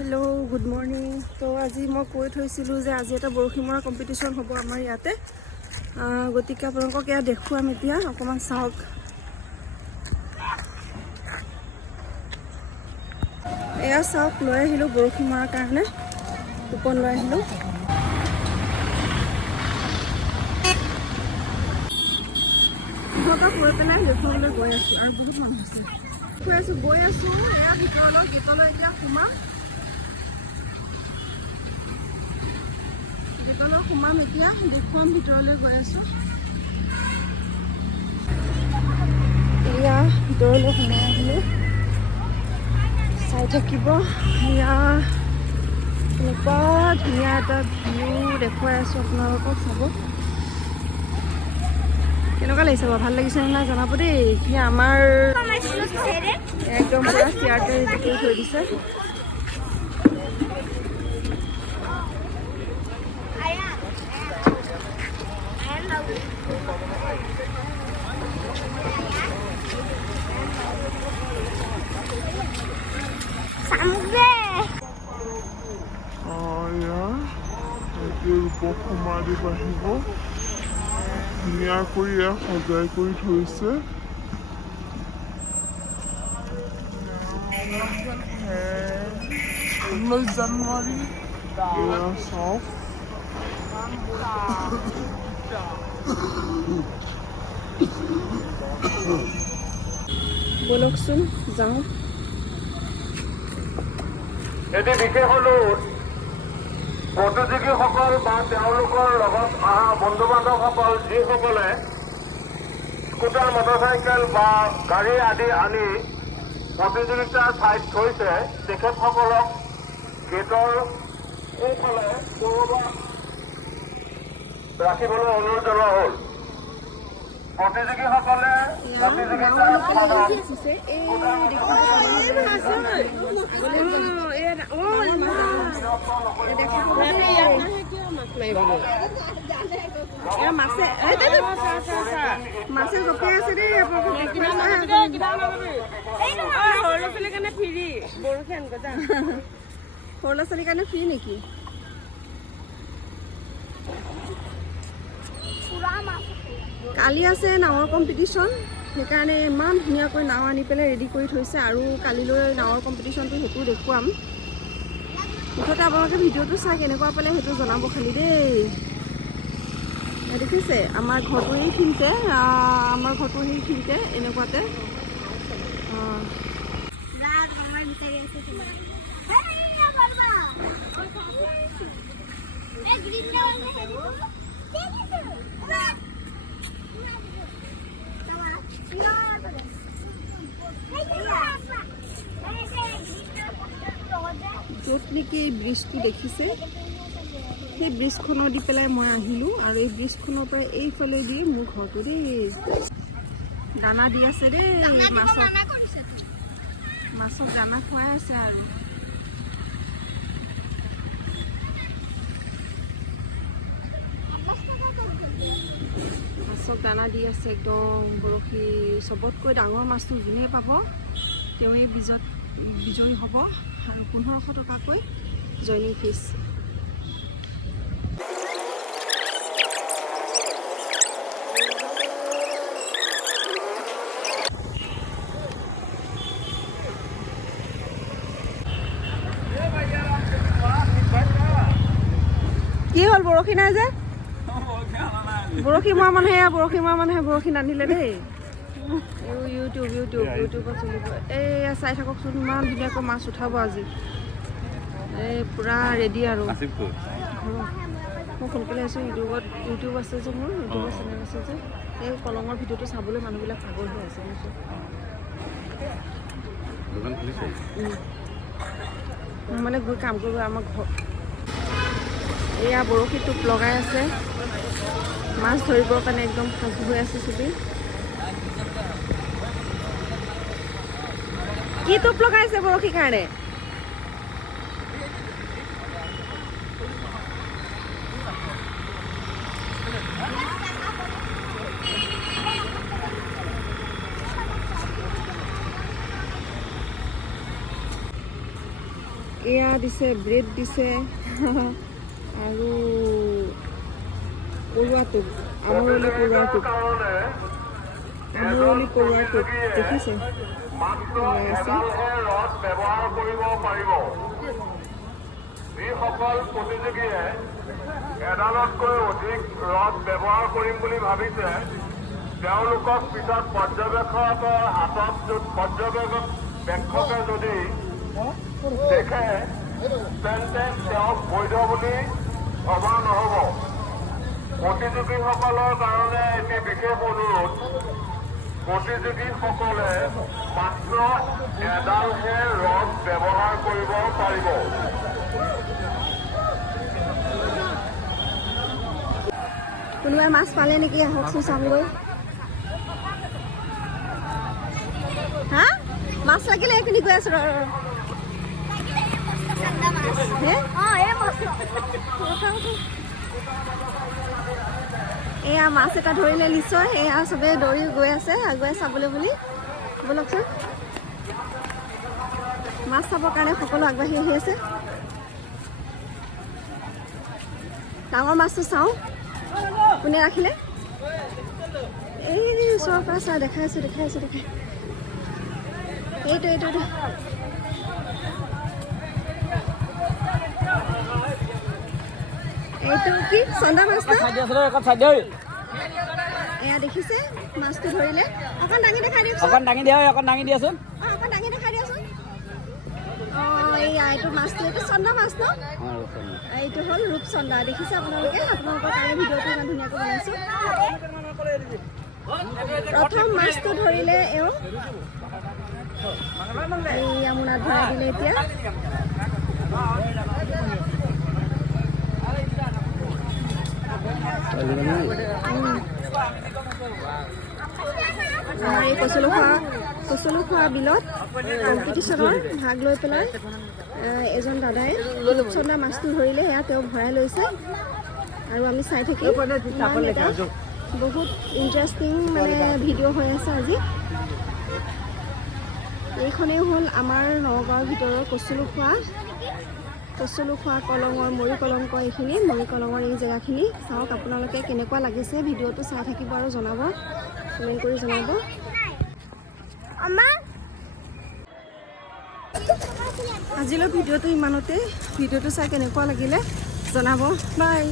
Hello good morning. तो आज मैं কৈ থৈছিলোঁ যে আজি এটা বৰশী মৰা কম্পিটিশ্যন হ'ব আমাৰ ইয়াতে। গতিকে আপোনালোকক এয়া দেখুৱাম এতিয়া, অকণমান চাওক। এয়া চাওক, লৈ আহিলোঁ বৰশী মৰাৰ কাৰণে, কুপন লৈ আহিলোঁ। সিহঁতক কৈ পেলাই দেখুৱাবলৈ গৈ আছোঁ, আৰু বহুত মানুহ আছে। গৈ আছোঁ এয়া ভিতৰলৈ, গেটলৈ এতিয়া সোমাম। এতিয়া দেখুৱাম, ভিতৰলৈ গৈ আছোঁ। এয়া ভিতৰলৈ সোমাই আহিলোঁ, চাই থাকিব। এয়া এনেকুৱা ধুনীয়া এটা ভিউ দেখুৱাই আছোঁ আপোনালোকক, চাব। কেনেকুৱা লাগিছে বাৰু, ভাল লাগিছে নে নাই জনাব দেই। এতিয়া আমাৰ একদম পুৰা চেয়াৰটো ৰেডি কৰি থৈ দিছে। সোমাই বাঢ়িব ধুনীয়াকৈ সজাই কৰি থৈছে। জানুৱাৰী চাওক, বলকচোন যাওঁ। এটি বিশেষ অনুৰোধ, প্ৰতিযোগীসকল বা তেওঁলোকৰ লগত অহা বন্ধু বান্ধৱসকল যিসকলে স্কুটাৰ, মটৰচাইকেল বা গাড়ী আদি আনি প্ৰতিযোগিতাৰ ঠাইত থৈছে, তেখেতসকলক গেটৰ সোঁফালে ক'ৰবাত ৰাখিবলৈ অনুৰোধ জনোৱা হ'ল। প্ৰতিযোগীসকলে প্ৰতিযোগিতাৰ মাছে জপিয়াই আছে দেই। সৰু ল'ৰা ছোৱালীৰ কাৰণে ফ্ৰী নেকি? কালি আছে নাৱৰ কম্পিটিশ্যন, সেইকাৰণে ইমান ধুনীয়াকৈ নাও আনি পেলাই ৰেডি কৰি থৈছে। আৰু কালিলৈ নাৱৰ কম্পিটিশ্যনটো সেইটো দেখুৱাম। মুঠতে আপোনালোকে ভিডিঅ'টো চাই কেনেকুৱা পালে সেইটো জনাব খালি দেই। দেখিছে আমাৰ ঘৰটো এইখিনিতে, এনেকুৱাতে। য'ত নেকি এই ব্ৰিজটো দেখিছে, সেই ব্ৰিজখনৰ দি পেলাই মই আহিলোঁ। আৰু এই ব্ৰিজখনৰ পৰা এইফালে দি মোৰ ঘৰটো দেই। দানা দি আছে দেই, মাছক দানা খুৱাই আছে। আৰু মাছক দানা দি আছে একদম। বৰশী চবতকৈ ডাঙৰ মাছটো যোনে পাব তেওঁৱেই বিজয়ী হ'ব। আৰু 1500 টকাকৈ জইনিং ফিজ। কি হ'ল, বৰশী নাই যে? বৰশী মৰা মানুহে বৰশী নানিলে দেই। ইউটিউবত চলিব। এয়া চাই থাককচোন, ইমান ধুনীয়াকৈ মাছ উঠাব আজি। এই পূৰা ৰেডি। আৰু মই সোনকালে আছোঁ। ইউটিউব আছে যে, মোৰ ইউটিউবৰ চেনেল আছে যে, এই কলঙৰ ভিডিঅ'টো চাবলৈ মানুহবিলাক পাগল হৈ আছে। মানে গৈ কাম কৰিব আমাৰ ঘৰ। এয়া বৰশী টোপ লগাই আছে, মাছ ধৰিবৰ কাৰণে একদম সাজু হৈ আছে চবেই। কি টোপ লগাইছে বৰশীৰ কাৰণে? এয়া দিছে, ব্ৰেড দিছে আৰু পৰুৱা টোপ, আমৰলি পৰুৱা টোপ, আমৰলি পৰুৱা টোপ দেখিছে ওলাই আছে। ব্যৱহাৰ কৰিব পাৰিব। যিসকল প্ৰতিযোগীয়ে এডালতকৈ অধিক ৰড ব্যৱহাৰ কৰিম বুলি ভাবিছে তেওঁলোকক পিছত পৰ্যবেক্ষকৰ হাতত পৰ্যবেক্ষকে যদি দেখে তেন্তে তেওঁক বৈধ বুলি ভবা নহ'ব। প্ৰতিযোগীসকলৰ কাৰণে এটি বিশেষ অনুৰোধ, প্ৰতিযোগীসকলে মাত্ৰ এডালহে ৰড ব্যৱহাৰ কৰিব পাৰিব। কোনোবাই মাছ পালে নেকি আহকচোন চামগৈ। হা মাছ লাগিলে এইখিনি গৈ আছো এয়া মাছ এটা ধৰিলে নিশ্চয়। এয়া চবেই দৌৰি গৈ আছে আগুৱাই চাবলৈ বুলি। ব'লকচোন, মাছ চাবৰ কাৰণে সকলো আগবাঢ়ি আহি আছে। ডাঙৰ মাছটো চাওঁ, কোনে ৰাখিলে? এই ওচৰৰ পৰা চা, দেখাই আছো এইটো কি চন্দা মাছ ন? এয়া দেখিছে মাছটো ধৰিলে। অকণ দাঙি দেখাই দিয়কচোন। অকণ দাঙি দিয়াচোন। অকণ দাঙি দেখাই দিয়াচোন। এইটো মাছটো এইটো চন্দা মাছ ন? এইটো হ'ল ৰূপচন্দা। দেখিছে আপোনালোকে? আপোনালোকৰ কাৰণে ভিডিঅ'টো ইমান ধুনীয়াকৈ বনাইছোঁ। প্ৰথম মাছটো ধৰিলে এওঁ। এইয়া মোনাত ভৰাই দিলে এতিয়া। এই কচলুখোৱা বিলত কম্পিটিশ্যনৰ ভাগ লৈ পেলাই এজন দাদাই ৰূপচন্দা মাছটো ধৰিলে। সেয়া তেওঁ ভৰাই লৈছে আৰু আমি চাই থাকি বহুত ইণ্টাৰেষ্টিং ভিডিঅ' হৈ আছে আজি। এইখনেই হ'ল আমাৰ নগাঁৱৰ ভিতৰৰ কচলুখোৱা কলঙৰ মৰি কলংক। এইখিনি মৰি কলঙৰ এই জেগাখিনি চাওক আপোনালোকে কেনেকুৱা লাগিছে। ভিডিঅ'টো চাই থাকিব আৰু জনাব, কমেণ্ট কৰি জনাব। আজিলৈ ভিডিঅ'টো ইমানতে। ভিডিঅ'টো চাই কেনেকুৱা লাগিলে জনাব। বাই।